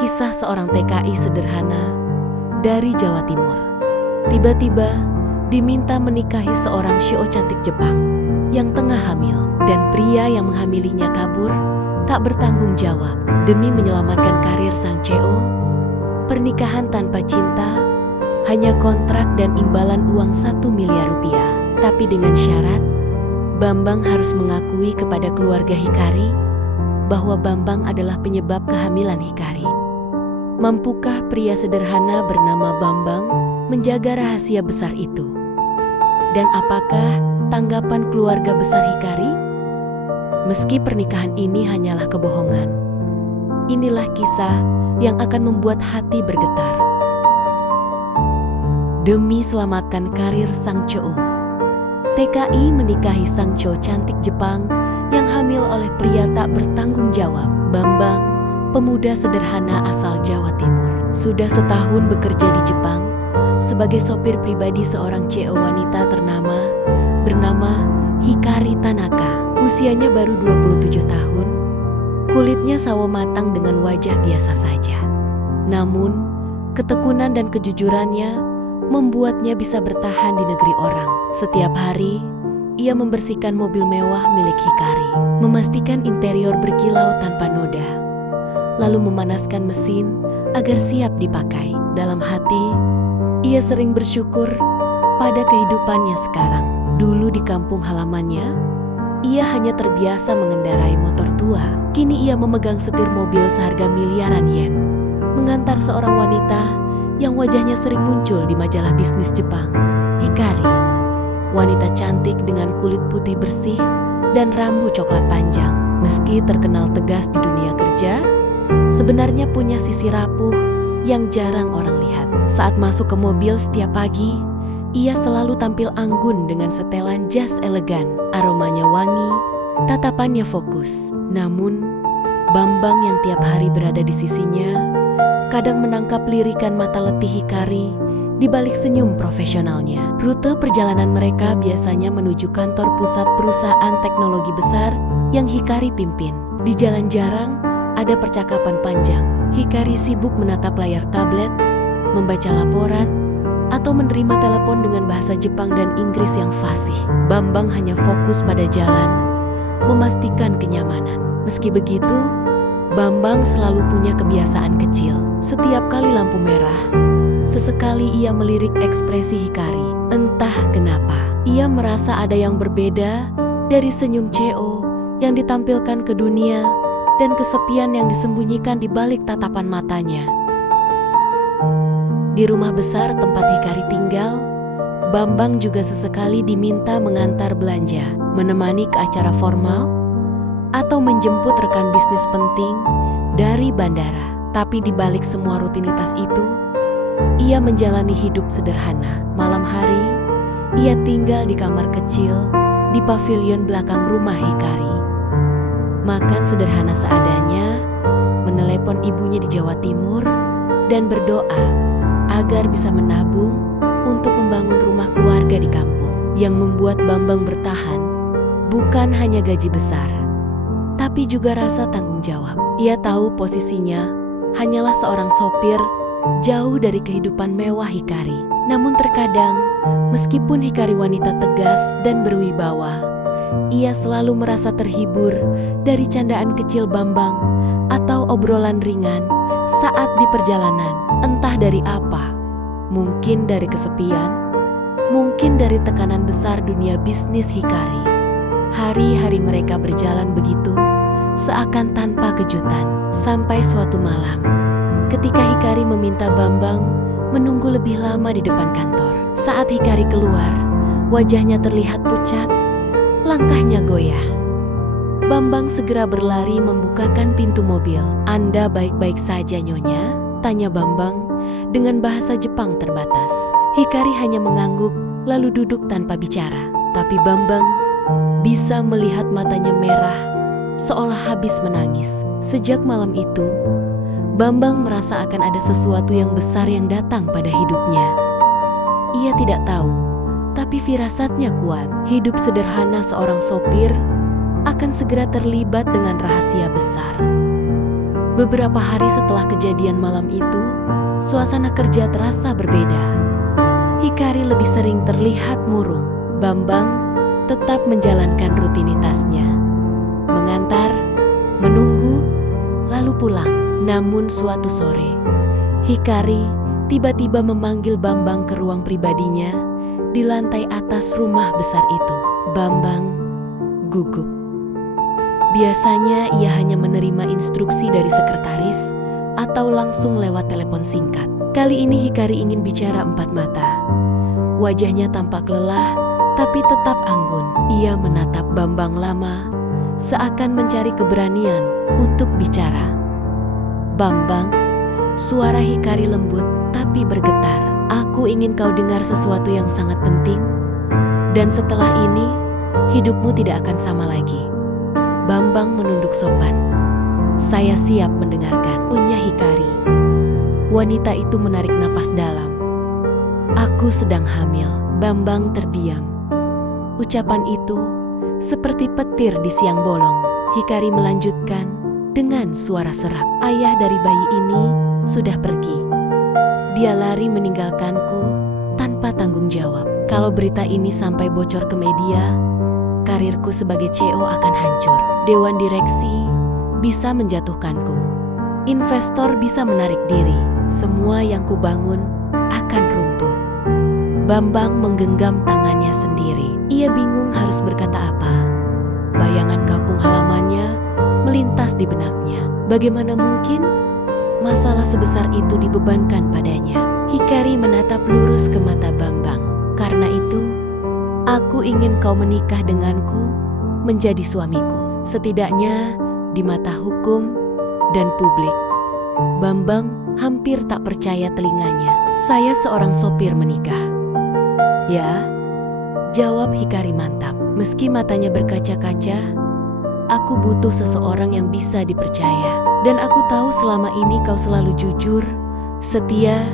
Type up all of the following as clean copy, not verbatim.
Kisah seorang TKI sederhana dari Jawa Timur. Tiba-tiba diminta menikahi seorang shio cantik Jepang yang tengah hamil, dan pria yang menghamilinya kabur tak bertanggung jawab demi menyelamatkan karir sang CEO. Pernikahan tanpa cinta, hanya kontrak dan imbalan uang 1 miliar rupiah. Tapi dengan syarat, Bambang harus mengakui kepada keluarga Hikari bahwa Bambang adalah penyebab kehamilan Hikari. Mampukah pria sederhana bernama Bambang menjaga rahasia besar itu? Dan apakah tanggapan keluarga besar Hikari? Meski pernikahan ini hanyalah kebohongan, inilah kisah yang akan membuat hati bergetar. Demi selamatkan karir sang CEO, TKI menikahi sang CEO cantik Jepang yang hamil oleh pria tak bertanggung jawab. Bambang, pemuda sederhana asal Jawa Timur, sudah setahun bekerja di Jepang sebagai sopir pribadi seorang CEO wanita bernama Hikari Tanaka. Usianya baru 27 tahun, kulitnya sawo matang dengan wajah biasa saja. Namun, ketekunan dan kejujurannya membuatnya bisa bertahan di negeri orang. Setiap hari, ia membersihkan mobil mewah milik Hikari, memastikan interior berkilau tanpa noda, lalu memanaskan mesin agar siap dipakai. Dalam hati, ia sering bersyukur pada kehidupannya sekarang. Dulu di kampung halamannya, ia hanya terbiasa mengendarai motor tua. Kini ia memegang setir mobil seharga miliaran yen, mengantar seorang wanita yang wajahnya sering muncul di majalah bisnis Jepang. Hikari, wanita cantik dengan kulit putih bersih dan rambut coklat panjang. Meski terkenal tegas di dunia kerja, sebenarnya punya sisi rapuh yang jarang orang lihat. Saat masuk ke mobil setiap pagi, ia selalu tampil anggun dengan setelan jas elegan. Aromanya wangi, tatapannya fokus. Namun, Bambang yang tiap hari berada di sisinya kadang menangkap lirikan mata letih Hikari di balik senyum profesionalnya. Rute perjalanan mereka biasanya menuju kantor pusat perusahaan teknologi besar yang Hikari pimpin. Di jalan jarang ada percakapan panjang. Hikari sibuk menatap layar tablet, membaca laporan, atau menerima telepon dengan bahasa Jepang dan Inggris yang fasih. Bambang hanya fokus pada jalan, memastikan kenyamanan. Meski begitu, Bambang selalu punya kebiasaan kecil. Setiap kali lampu merah, sesekali ia melirik ekspresi Hikari. Entah kenapa, ia merasa ada yang berbeda dari senyum CEO yang ditampilkan ke dunia dan kesepian yang disembunyikan di balik tatapan matanya. Di rumah besar tempat Hikari tinggal, Bambang juga sesekali diminta mengantar belanja, menemani ke acara formal, atau menjemput rekan bisnis penting dari bandara. Tapi di balik semua rutinitas itu, ia menjalani hidup sederhana. Malam hari, ia tinggal di kamar kecil di pavilion belakang rumah Hikari. Makan sederhana seadanya, menelepon ibunya di Jawa Timur, dan berdoa agar bisa menabung untuk membangun rumah keluarga di kampung. Yang membuat Bambang bertahan bukan hanya gaji besar, tapi juga rasa tanggung jawab. Ia tahu posisinya hanyalah seorang sopir, jauh dari kehidupan mewah Hikari. Namun terkadang, meskipun Hikari wanita tegas dan berwibawa, ia selalu merasa terhibur dari candaan kecil Bambang atau obrolan ringan saat di perjalanan. Entah dari apa, mungkin dari kesepian, mungkin dari tekanan besar dunia bisnis Hikari. Hari-hari mereka berjalan begitu, seakan tanpa kejutan. Sampai suatu malam, ketika Hikari meminta Bambang menunggu lebih lama di depan kantor. Saat Hikari keluar, wajahnya terlihat pucat, langkahnya goyah. Bambang segera berlari membukakan pintu mobil. "Anda baik-baik saja, Nyonya?" tanya Bambang dengan bahasa Jepang terbatas. Hikari hanya mengangguk lalu duduk tanpa bicara. Tapi Bambang bisa melihat matanya merah seolah habis menangis. Sejak malam itu, Bambang merasa akan ada sesuatu yang besar yang datang pada hidupnya. Ia tidak tahu, tapi firasatnya kuat. Hidup sederhana seorang sopir akan segera terlibat dengan rahasia besar. Beberapa hari setelah kejadian malam itu, suasana kerja terasa berbeda. Hikari lebih sering terlihat murung. Bambang tetap menjalankan rutinitasnya, mengantar, menunggu, lalu pulang. Namun suatu sore, Hikari tiba-tiba memanggil Bambang ke ruang pribadinya di lantai atas rumah besar itu. Bambang gugup. Biasanya ia hanya menerima instruksi dari sekretaris atau langsung lewat telepon singkat. Kali ini Hikari ingin bicara empat mata. Wajahnya tampak lelah, tapi tetap anggun. Ia menatap Bambang lama, seakan mencari keberanian untuk bicara. Bambang, suara Hikari lembut tapi bergetar. Aku ingin kau dengar sesuatu yang sangat penting. Dan setelah ini, hidupmu tidak akan sama lagi. Bambang menunduk sopan. Saya siap mendengarkan, unya Hikari. Wanita itu menarik napas dalam. Aku sedang hamil. Bambang terdiam. Ucapan itu seperti petir di siang bolong. Hikari melanjutkan dengan suara serak. Ayah dari bayi ini sudah pergi. Dia lari meninggalkanku tanpa tanggung jawab. Kalau berita ini sampai bocor ke media, karirku sebagai CEO akan hancur. Dewan direksi bisa menjatuhkanku. Investor bisa menarik diri. Semua yang kubangun akan runtuh. Bambang menggenggam tangannya sendiri. Ia bingung harus berkata apa. Bayangan kampung halamannya melintas di benaknya. Bagaimana mungkin masalah sebesar itu dibebankan padanya? Hikari menatap lurus ke mata Bambang. Karena itu, aku ingin kau menikah denganku, menjadi suamiku. Setidaknya di mata hukum dan publik. Bambang hampir tak percaya telinganya. Saya seorang sopir menikah. Ya, jawab Hikari mantap. Meski matanya berkaca-kaca, aku butuh seseorang yang bisa dipercaya. Dan aku tahu selama ini kau selalu jujur, setia,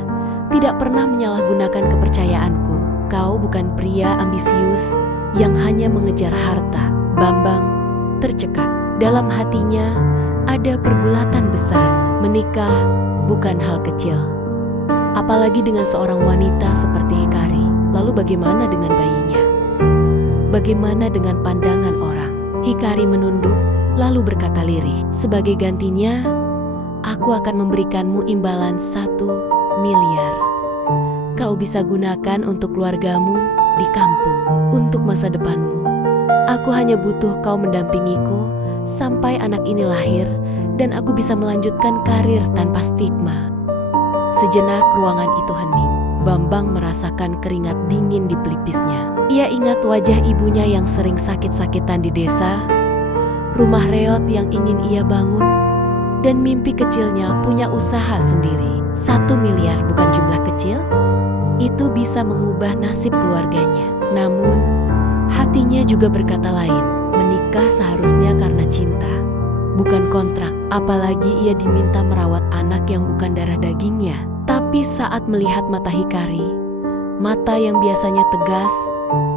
tidak pernah menyalahgunakan kepercayaanku. Kau bukan pria ambisius yang hanya mengejar harta. Bambang tercekat. Dalam hatinya ada pergulatan besar. Menikah bukan hal kecil. Apalagi dengan seorang wanita seperti Hikari. Lalu bagaimana dengan bayinya? Bagaimana dengan pandangan orang? Hikari menunduk, lalu berkata lirih. Sebagai gantinya, aku akan memberikanmu imbalan 1 miliar. Kau bisa gunakan untuk keluargamu di kampung. Untuk masa depanmu, aku hanya butuh kau mendampingiku sampai anak ini lahir dan aku bisa melanjutkan karir tanpa stigma. Sejenak ruangan itu hening. Bambang merasakan keringat dingin di pelipisnya. Ia ingat wajah ibunya yang sering sakit-sakitan di desa, rumah reot yang ingin ia bangun, dan mimpi kecilnya punya usaha sendiri. 1 miliar bukan jumlah kecil. Itu bisa mengubah nasib keluarganya. Namun, hatinya juga berkata lain. Menikah seharusnya karena cinta, bukan kontrak. Apalagi ia diminta merawat anak yang bukan darah dagingnya. Tapi saat melihat mata Hikari, mata yang biasanya tegas,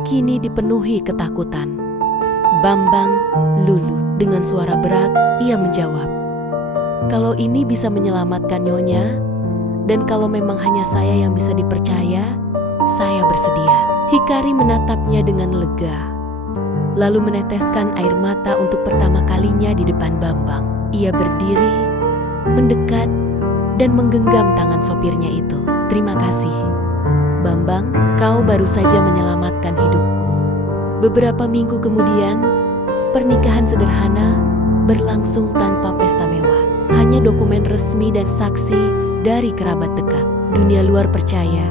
kini dipenuhi ketakutan. Bambang luluh. Dengan suara berat, ia menjawab, "Kalau ini bisa menyelamatkan Nyonya, dan kalau memang hanya saya yang bisa dipercaya, saya bersedia." Hikari menatapnya dengan lega, lalu meneteskan air mata untuk pertama kalinya di depan Bambang. Ia berdiri, mendekat, dan menggenggam tangan sopirnya itu. "Terima kasih, Bambang, kau baru saja menyelamatkan hidupku." Beberapa minggu kemudian, pernikahan sederhana berlangsung tanpa pesta mewah. Hanya dokumen resmi dan saksi dari kerabat dekat. Dunia luar percaya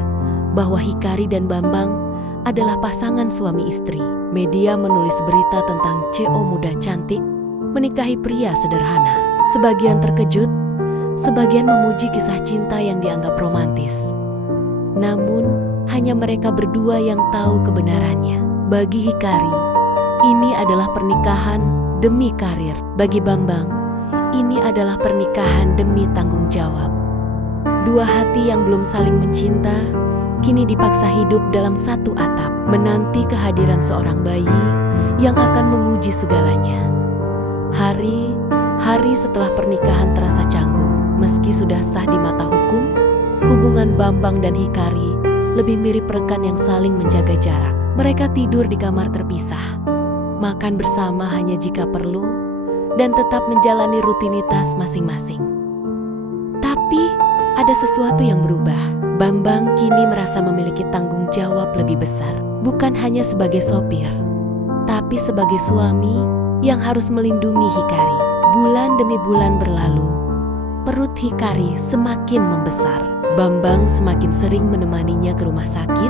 bahwa Hikari dan Bambang adalah pasangan suami istri. Media menulis berita tentang CEO muda cantik menikahi pria sederhana. Sebagian terkejut, sebagian memuji kisah cinta yang dianggap romantis. Namun, hanya mereka berdua yang tahu kebenarannya. Bagi Hikari, ini adalah pernikahan demi karir. Bagi Bambang, ini adalah pernikahan demi tanggung jawab. Dua hati yang belum saling mencinta, kini dipaksa hidup dalam satu atap, menanti kehadiran seorang bayi yang akan menguji segalanya. Hari Hari setelah pernikahan terasa canggung. Meski sudah sah di mata hukum, hubungan Bambang dan Hikari lebih mirip rekan yang saling menjaga jarak. Mereka tidur di kamar terpisah, makan bersama hanya jika perlu, dan tetap menjalani rutinitas masing-masing. Tapi ada sesuatu yang berubah. Bambang kini merasa memiliki tanggung jawab lebih besar, bukan hanya sebagai sopir, tapi sebagai suami yang harus melindungi Hikari. Bulan demi bulan berlalu, perut Hikari semakin membesar. Bambang semakin sering menemaninya ke rumah sakit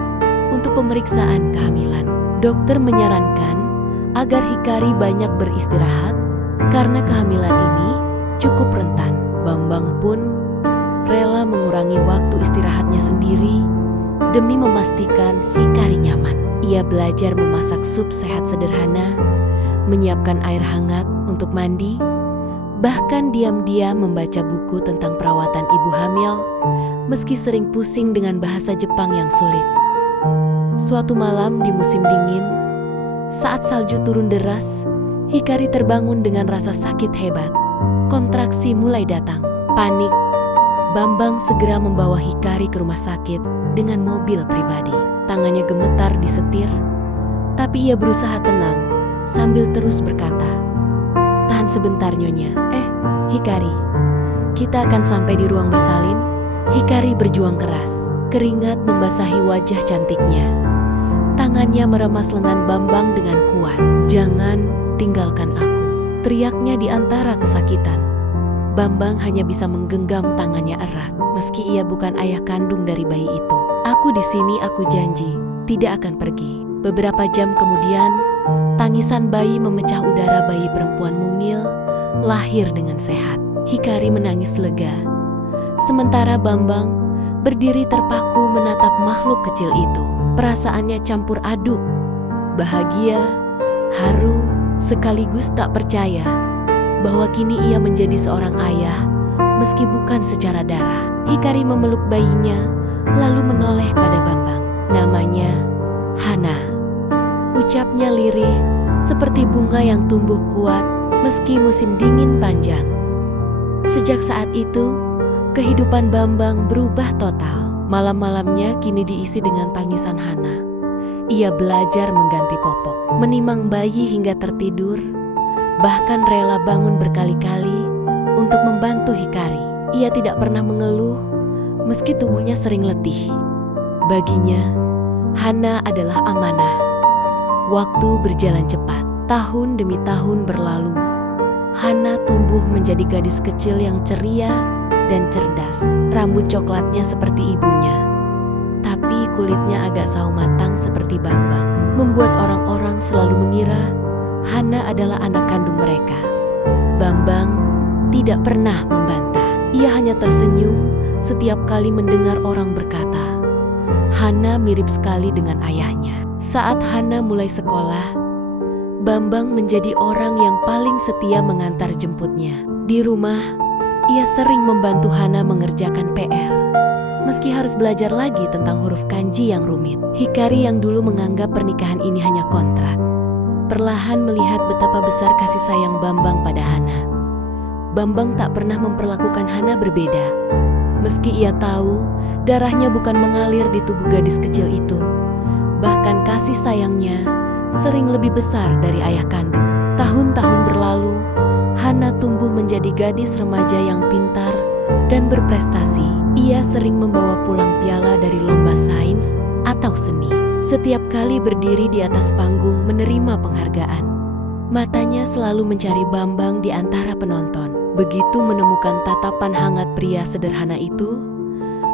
untuk pemeriksaan kehamilan. Dokter menyarankan agar Hikari banyak beristirahat karena kehamilan ini cukup rentan. Bambang pun rela mengurangi waktu istirahatnya sendiri demi memastikan Hikari nyaman. Ia belajar memasak sup sehat sederhana, menyiapkan air hangat untuk mandi, bahkan diam-diam membaca buku tentang perawatan ibu hamil, meski sering pusing dengan bahasa Jepang yang sulit. Suatu malam di musim dingin, saat salju turun deras, Hikari terbangun dengan rasa sakit hebat. Kontraksi mulai datang. Panik, Bambang segera membawa Hikari ke rumah sakit dengan mobil pribadi. Tangannya gemetar di setir, tapi ia berusaha tenang sambil terus berkata, "Tahan sebentar, Nyonya." Hikari, kita akan sampai di ruang bersalin." Hikari berjuang keras. Keringat membasahi wajah cantiknya. Tangannya meremas lengan Bambang dengan kuat. "Jangan tinggalkan aku," teriaknya di antara kesakitan. Bambang hanya bisa menggenggam tangannya erat, meski ia bukan ayah kandung dari bayi itu. "Aku di sini, aku janji, tidak akan pergi." Beberapa jam kemudian, tangisan bayi memecah udara. Bayi perempuan mungil lahir dengan sehat. Hikari menangis lega, sementara Bambang berdiri terpaku menatap makhluk kecil itu. Perasaannya campur aduk, bahagia, haru, sekaligus tak percaya bahwa kini ia menjadi seorang ayah, meski bukan secara darah. Hikari memeluk bayinya, lalu menoleh pada Bambang. "Namanya Hana," ucapnya lirih, seperti bunga yang tumbuh kuat meski musim dingin panjang. Sejak saat itu, kehidupan Bambang berubah total. Malam-malamnya kini diisi dengan tangisan Hana. Ia belajar mengganti popok, menimang bayi hingga tertidur, bahkan rela bangun berkali-kali untuk membantu Hikari. Ia tidak pernah mengeluh, meski tubuhnya sering letih. Baginya, Hana adalah amanah. Waktu berjalan cepat, tahun demi tahun berlalu. Hana tumbuh menjadi gadis kecil yang ceria dan cerdas. Rambut coklatnya seperti ibunya, tapi kulitnya agak sawo matang seperti Bambang, membuat orang-orang selalu mengira Hana adalah anak kandung mereka. Bambang tidak pernah membantah. Ia hanya tersenyum setiap kali mendengar orang berkata, "Hana mirip sekali dengan ayahnya." Saat Hana mulai sekolah, Bambang menjadi orang yang paling setia mengantar jemputnya. Di rumah, ia sering membantu Hana mengerjakan PR, meski harus belajar lagi tentang huruf kanji yang rumit. Hikari yang dulu menganggap pernikahan ini hanya kontrak, perlahan melihat betapa besar kasih sayang Bambang pada Hana. Bambang tak pernah memperlakukan Hana berbeda. Meski ia tahu darahnya bukan mengalir di tubuh gadis kecil itu, bahkan kasih sayangnya sering lebih besar dari ayah kandung. Tahun-tahun berlalu, Hana tumbuh menjadi gadis remaja yang pintar dan berprestasi. Ia sering membawa pulang piala dari lomba sains atau seni. Setiap kali berdiri di atas panggung menerima penghargaan, matanya selalu mencari Bambang di antara penonton. Begitu menemukan tatapan hangat pria sederhana itu,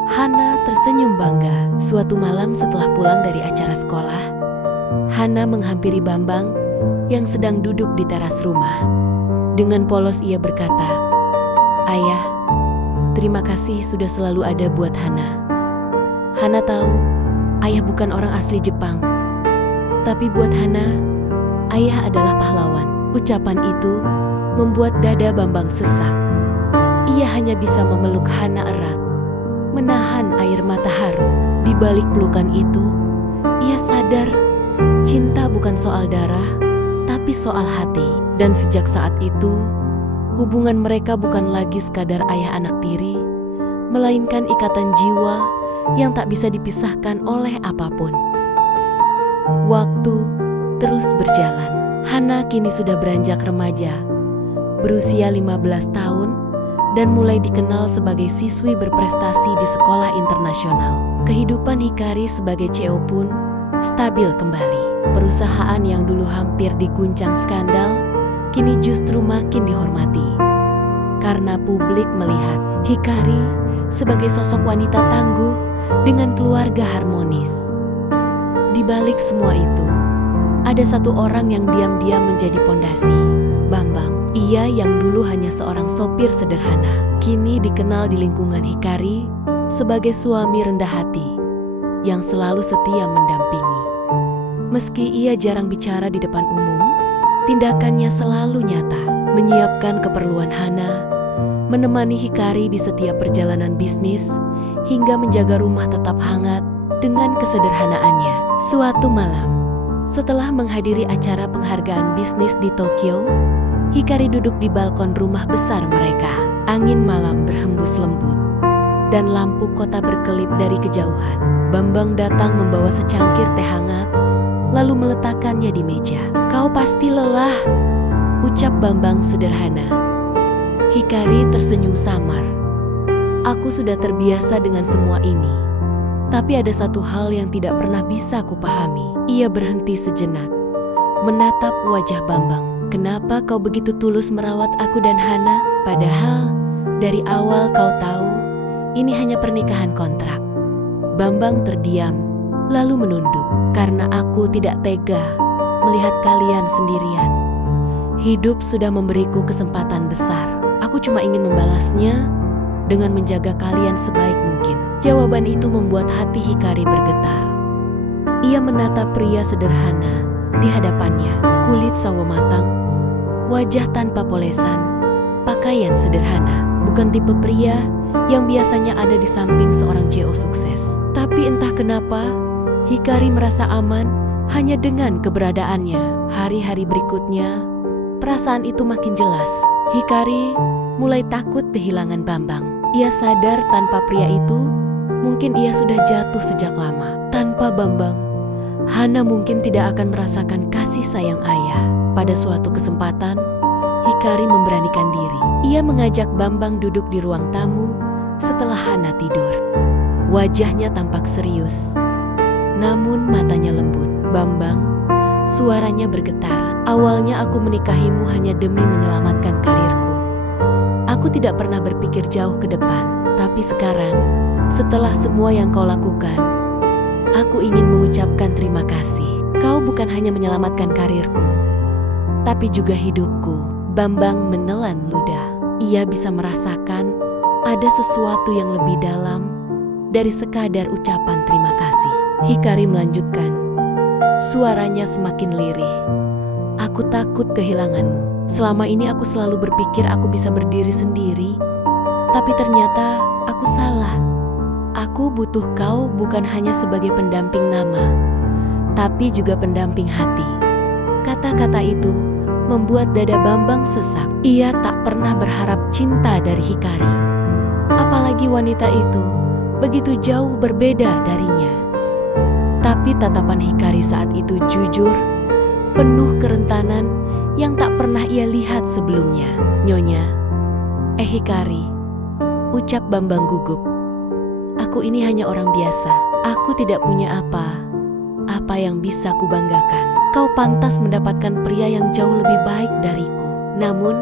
Hana tersenyum bangga. Suatu malam setelah pulang dari acara sekolah, Hana menghampiri Bambang yang sedang duduk di teras rumah. Dengan polos ia berkata, "Ayah, terima kasih sudah selalu ada buat Hana." Hana tahu ayah bukan orang asli Jepang, tapi buat Hana, ayah adalah pahlawan. Ucapan itu membuat dada Bambang sesak. Ia hanya bisa memeluk Hana erat, menahan air mata haru. Di balik pelukan itu, ia sadar cinta bukan soal darah, tapi soal hati. Dan sejak saat itu, Hubungan mereka bukan lagi sekadar ayah anak tiri, melainkan ikatan jiwa yang tak bisa dipisahkan oleh apapun. Waktu terus berjalan. Hana kini sudah beranjak remaja, berusia 15 tahun, dan mulai dikenal sebagai siswi berprestasi di sekolah internasional. Kehidupan Hikari sebagai CEO pun stabil kembali. Perusahaan yang dulu hampir diguncang skandal, kini justru makin dihormati. Karena publik melihat Hikari sebagai sosok wanita tangguh dengan keluarga harmonis. Di balik semua itu, ada satu orang yang diam-diam menjadi pondasi, Bambang. Ia yang dulu hanya seorang sopir sederhana, kini dikenal di lingkungan Hikari sebagai suami rendah hati yang selalu setia mendampingi. Meski ia jarang bicara di depan umum, tindakannya selalu nyata, menyiapkan keperluan Hana, menemani Hikari di setiap perjalanan bisnis, hingga menjaga rumah tetap hangat dengan kesederhanaannya. Suatu malam, setelah menghadiri acara penghargaan bisnis di Tokyo, Hikari duduk di balkon rumah besar mereka. Angin malam berhembus lembut, dan lampu kota berkelip dari kejauhan. Bambang datang membawa secangkir teh hangat, lalu meletakkannya di meja. "Kau pasti lelah," ucap Bambang sederhana. Hikari tersenyum samar. "Aku sudah terbiasa dengan semua ini. Tapi ada satu hal yang tidak pernah bisa kupahami." Ia berhenti sejenak, menatap wajah Bambang. "Kenapa kau begitu tulus merawat aku dan Hana? Padahal dari awal kau tahu ini hanya pernikahan kontrak." Bambang terdiam, lalu menunduk. "Karena aku tidak tega melihat kalian sendirian. Hidup sudah memberiku kesempatan besar. Aku cuma ingin membalasnya dengan menjaga kalian sebaik mungkin." Jawaban itu membuat hati Hikari bergetar. Ia menatap pria sederhana di hadapannya, kulit sawo matang, wajah tanpa polesan, pakaian sederhana. Bukan tipe pria yang biasanya ada di samping seorang CEO sukses. Tapi entah kenapa, Hikari merasa aman hanya dengan keberadaannya. Hari-hari berikutnya, perasaan itu makin jelas. Hikari mulai takut kehilangan Bambang. Ia sadar tanpa pria itu, mungkin ia sudah jatuh sejak lama. Tanpa Bambang, Hana mungkin tidak akan merasakan kasih sayang ayah. Pada suatu kesempatan, Hikari memberanikan diri. Ia mengajak Bambang duduk di ruang tamu setelah Hana tidur. Wajahnya tampak serius, namun matanya lembut. "Bambang," suaranya bergetar, "awalnya aku menikahimu hanya demi menyelamatkan karirku. Aku tidak pernah berpikir jauh ke depan. Tapi sekarang, setelah semua yang kau lakukan, aku ingin mengucapkan terima kasih. Kau bukan hanya menyelamatkan karirku, tapi juga hidupku." Bambang menelan ludah. Ia bisa merasakan ada sesuatu yang lebih dalam dari sekadar ucapan terima kasih. Hikari melanjutkan, suaranya semakin lirih. "Aku takut kehilanganmu. Selama ini aku selalu berpikir aku bisa berdiri sendiri. Tapi ternyata aku salah. Aku butuh kau bukan hanya sebagai pendamping nama, tapi juga pendamping hati." Kata-kata itu membuat dada Bambang sesak. Ia tak pernah berharap cinta dari Hikari. Apalagi wanita itu begitu jauh berbeda darinya. Tapi tatapan Hikari saat itu jujur, penuh kerentanan yang tak pernah ia lihat sebelumnya. "Nyonya, Hikari," ucap Bambang gugup. "Aku ini hanya orang biasa. Aku tidak punya apa yang bisa kubanggakan. Kau pantas mendapatkan pria yang jauh lebih baik dariku." Namun,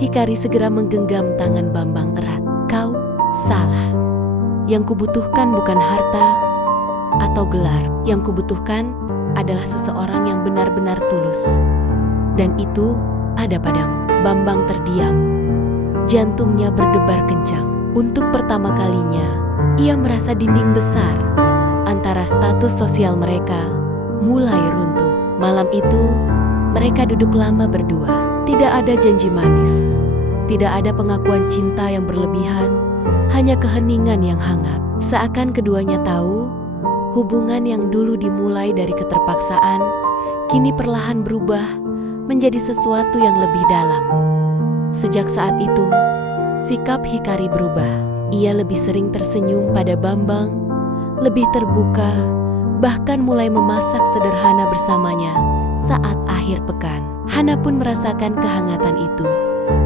Hikari segera menggenggam tangan Bambang erat. "Kau salah. Yang kubutuhkan bukan harta atau gelar. Yang kubutuhkan adalah seseorang yang benar-benar tulus. Dan itu ada padamu." Bambang terdiam. Jantungnya berdebar kencang. Untuk pertama kalinya, ia merasa dinding besar antara status sosial mereka mulai runtuh. Malam itu, mereka duduk lama berdua. Tidak ada janji manis, tidak ada pengakuan cinta yang berlebihan, hanya keheningan yang hangat. Seakan keduanya tahu, hubungan yang dulu dimulai dari keterpaksaan, kini perlahan berubah menjadi sesuatu yang lebih dalam. Sejak saat itu, sikap Hikari berubah. Ia lebih sering tersenyum pada Bambang, lebih terbuka, bahkan mulai memasak sederhana bersamanya saat akhir pekan. Hana pun merasakan kehangatan itu,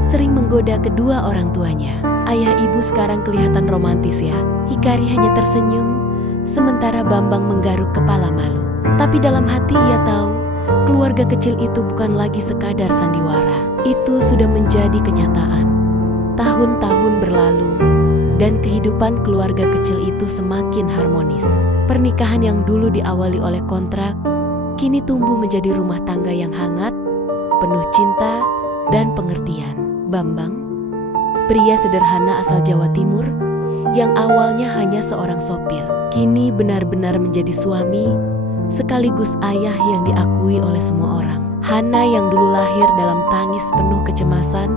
sering menggoda kedua orang tuanya. Ayah ibu sekarang kelihatan romantis ya. Hikari hanya tersenyum, sementara Bambang menggaruk kepala malu. Tapi dalam hati ia tahu, keluarga kecil itu bukan lagi sekadar sandiwara. Itu sudah menjadi kenyataan. Tahun-tahun berlalu, dan kehidupan keluarga kecil itu semakin harmonis. Pernikahan yang dulu diawali oleh kontrak, kini tumbuh menjadi rumah tangga yang hangat, penuh cinta dan pengertian. Bambang, pria sederhana asal Jawa Timur, yang awalnya hanya seorang sopir, kini benar-benar menjadi suami, sekaligus ayah yang diakui oleh semua orang. Hana yang dulu lahir dalam tangis penuh kecemasan,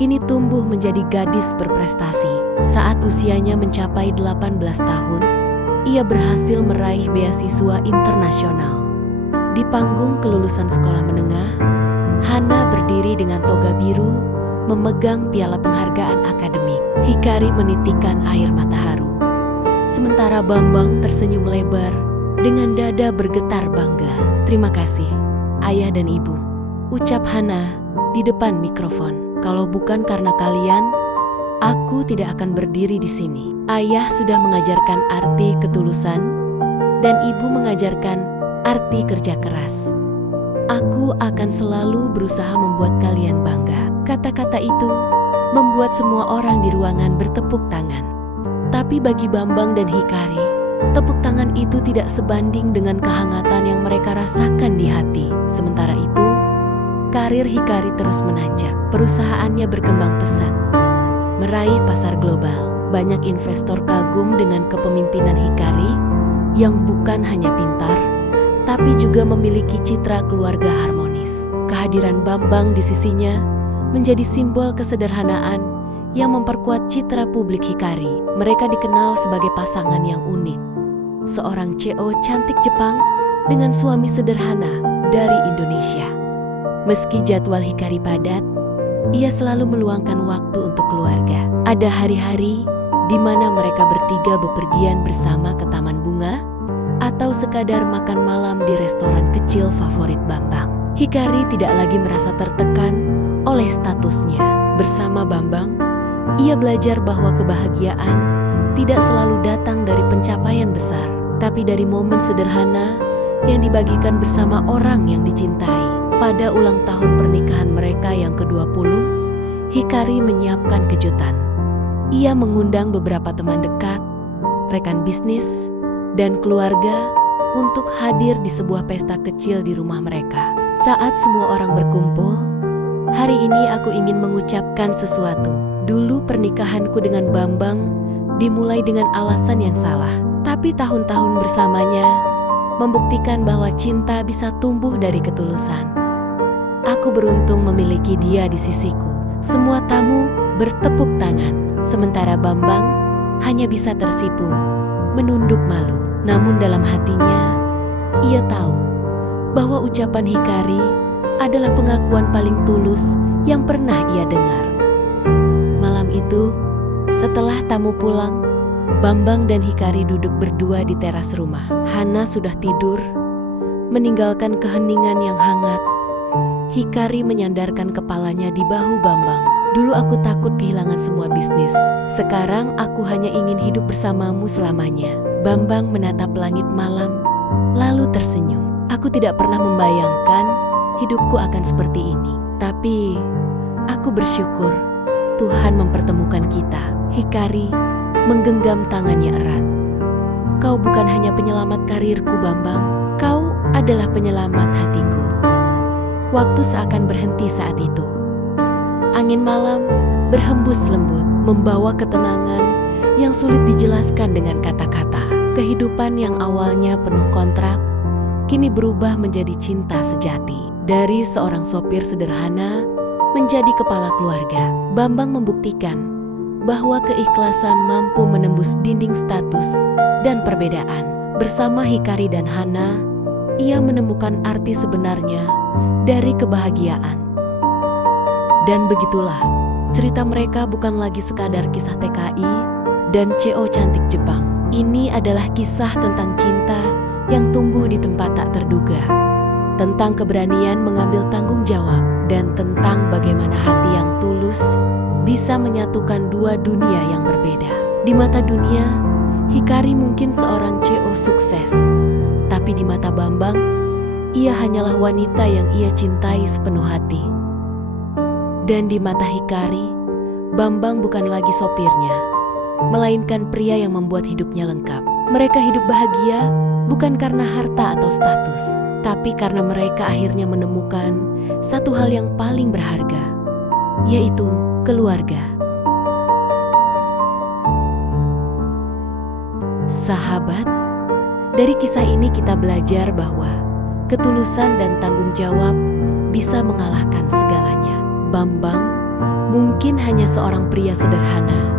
kini tumbuh menjadi gadis berprestasi. Saat usianya mencapai 18 tahun, ia berhasil meraih beasiswa internasional. Di panggung kelulusan sekolah menengah, Hana berdiri dengan toga biru, memegang piala penghargaan akademik. Hikari menitikkan air mata haru, sementara Bambang tersenyum lebar dengan dada bergetar bangga. "Terima kasih, ayah dan ibu," ucap Hana di depan mikrofon. "Kalau bukan karena kalian, aku tidak akan berdiri di sini." Ayah sudah mengajarkan arti ketulusan, dan ibu mengajarkan arti kerja keras. "Aku akan selalu berusaha membuat kalian bangga." Kata-kata itu membuat semua orang di ruangan bertepuk tangan. Tapi bagi Bambang dan Hikari, tepuk tangan itu tidak sebanding dengan kehangatan yang mereka rasakan di hati. Sementara itu, karir Hikari terus menanjak. Perusahaannya berkembang pesat, meraih pasar global. Banyak investor kagum dengan kepemimpinan Hikari yang bukan hanya pintar, tapi juga memiliki citra keluarga harmonis. Kehadiran Bambang di sisinya menjadi simbol kesederhanaan yang memperkuat citra publik Hikari. Mereka dikenal sebagai pasangan yang unik. Seorang CEO cantik Jepang dengan suami sederhana dari Indonesia. Meski jadwal Hikari padat, ia selalu meluangkan waktu untuk keluarga. Ada hari-hari di mana mereka bertiga bepergian bersama ke taman bunga atau sekadar makan malam di restoran kecil favorit Bambang. Hikari tidak lagi merasa tertekan oleh statusnya. Bersama Bambang, ia belajar bahwa kebahagiaan tidak selalu datang dari pencapaian besar, tapi dari momen sederhana yang dibagikan bersama orang yang dicintai. Pada ulang tahun pernikahan mereka yang ke-20, Hikari menyiapkan kejutan. Ia mengundang beberapa teman dekat, rekan bisnis, dan keluarga untuk hadir di sebuah pesta kecil di rumah mereka. Saat semua orang berkumpul, "Hari ini aku ingin mengucapkan sesuatu. Dulu pernikahanku dengan Bambang dimulai dengan alasan yang salah, tapi tahun-tahun bersamanya membuktikan bahwa cinta bisa tumbuh dari ketulusan. Aku beruntung memiliki dia di sisiku." Semua tamu bertepuk tangan, sementara Bambang hanya bisa tersipu, menunduk malu. Namun dalam hatinya, ia tahu bahwa ucapan Hikari adalah pengakuan paling tulus yang pernah ia dengar. Malam itu, setelah tamu pulang, Bambang dan Hikari duduk berdua di teras rumah. Hana sudah tidur, meninggalkan keheningan yang hangat. Hikari menyandarkan kepalanya di bahu Bambang. "Dulu aku takut kehilangan semua bisnis. Sekarang aku hanya ingin hidup bersamamu selamanya." Bambang menatap langit malam, lalu tersenyum. "Aku tidak pernah membayangkan hidupku akan seperti ini. Tapi aku bersyukur Tuhan mempertemukan kita." Hikari menggenggam tangannya erat. "Kau bukan hanya penyelamat karirku, Bambang. Kau adalah penyelamat hatiku." Waktu seakan berhenti saat itu. Angin malam berhembus lembut, membawa ketenangan yang sulit dijelaskan dengan kata-kata. Kehidupan yang awalnya penuh kontrak, kini berubah menjadi cinta sejati. Dari seorang sopir sederhana menjadi kepala keluarga, Bambang membuktikan bahwa keikhlasan mampu menembus dinding status dan perbedaan. Bersama Hikari dan Hana, ia menemukan arti sebenarnya dari kebahagiaan. Dan begitulah, cerita mereka bukan lagi sekadar kisah TKI dan CO cantik Jepang. Ini adalah kisah tentang cinta yang tumbuh di tempat tak terduga, tentang keberanian mengambil tanggung jawab, dan tentang bagaimana hati yang tulus bisa menyatukan dua dunia yang berbeda. Di mata dunia, Hikari mungkin seorang CO sukses, tapi di mata Bambang, ia hanyalah wanita yang ia cintai sepenuh hati. Dan di mata Hikari, Bambang bukan lagi sopirnya, melainkan pria yang membuat hidupnya lengkap. Mereka hidup bahagia bukan karena harta atau status, tapi karena mereka akhirnya menemukan satu hal yang paling berharga, yaitu keluarga. Sahabat, dari kisah ini kita belajar bahwa ketulusan dan tanggung jawab bisa mengalahkan segalanya. Bambang mungkin hanya seorang pria sederhana,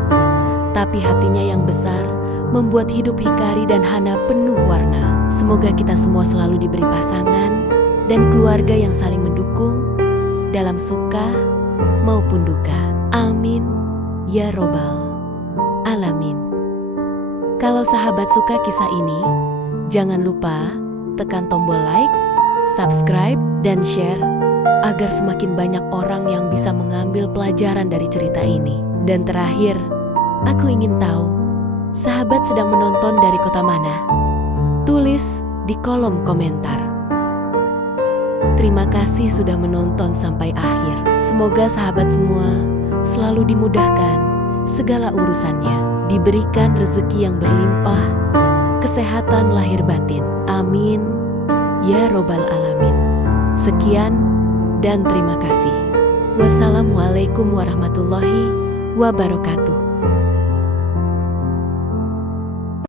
tapi hatinya yang besar membuat hidup Hikari dan Hana penuh warna. Semoga kita semua selalu diberi pasangan dan keluarga yang saling mendukung dalam suka maupun duka. Amin ya robbal alamin. Kalau sahabat suka kisah ini, jangan lupa tekan tombol like, subscribe, dan share agar semakin banyak orang yang bisa mengambil pelajaran dari cerita ini. Dan terakhir, aku ingin tahu, sahabat sedang menonton dari kota mana? Tulis di kolom komentar. Terima kasih sudah menonton sampai akhir. Semoga sahabat semua selalu dimudahkan segala urusannya, diberikan rezeki yang berlimpah, kesehatan lahir batin. Amin ya robbal alamin. Sekian dan terima kasih. Wassalamualaikum warahmatullahi wabarakatuh.